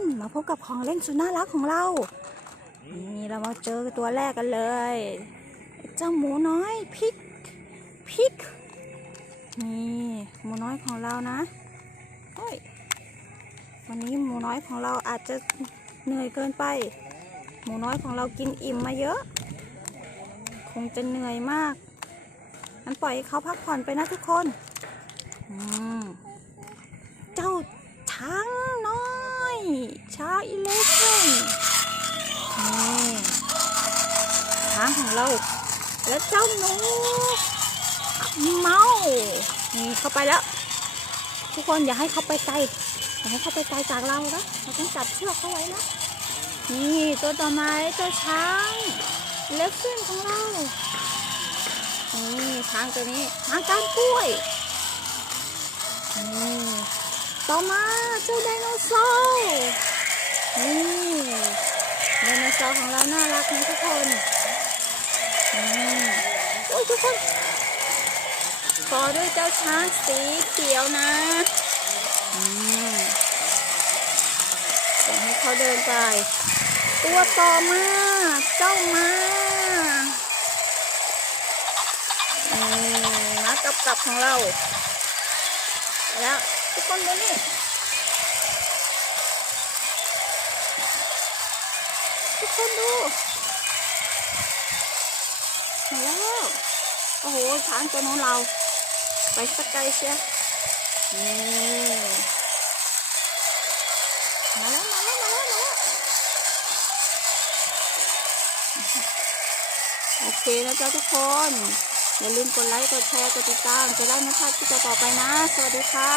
นมาพบกับของเล่นสุดน่ารักของเรา นี่เรามาเจอตัวแรกกันเลย เจ้าหมูน้อยพิกพิก นี่หมูน้อยของเรานะโอ้ยวันนี้หมูน้อยของเราอาจจะเหนื่อยเกินไป หมูน้อยของเรากินอิ่มมาเยอะ คงจะเหนื่อยมากงั้นปล่อยให้เขาพักผ่อนไปนะทุกคนอืมเจ้าช้างน้อย ช้างอิเล็กทรอนนี่ช้างของเรา แล้วเจ้าหนูเมานี่เข้าไปแล้ว ทุกคนอย่าให้เขาไปไกลอย่าให้เขาไปไกลจากเรานะเราต้องจับเชือกเขาไว้นะนี่ตัวต่อมาเจ้าช้างเล็บฟินของเรานี่ช้างตัวนี้ช้างก้านกล้วยนี่ต่อมาเจ้าไดโนเสาร์ นี่ไดโนเสาร์ของเราน่ารักนะทุกคนนี่โอ้ยทุกคนต่อด้วยเจ้าช้างสีเขียวนะอืมปล่อยให้เขาเดินไป ตัวต่อมาเจ้ามาอืมมากับกับของเรา แล้วทุกคนดูนี่ ทุกคนดูมาแล้วโอ้โหช้างตัวนู้นเรา ไปสักไกลเชียนี่มาแล้วมาแล้วมาแล้วมาแล้วโอเคนะจ๊ะทุกคน อย่าลืมกดไลค์ กดแชร์ กดติดตาม จะได้ไม่พลาดคลิปต่อไปนะ สวัสดีค่ะ